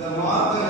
the more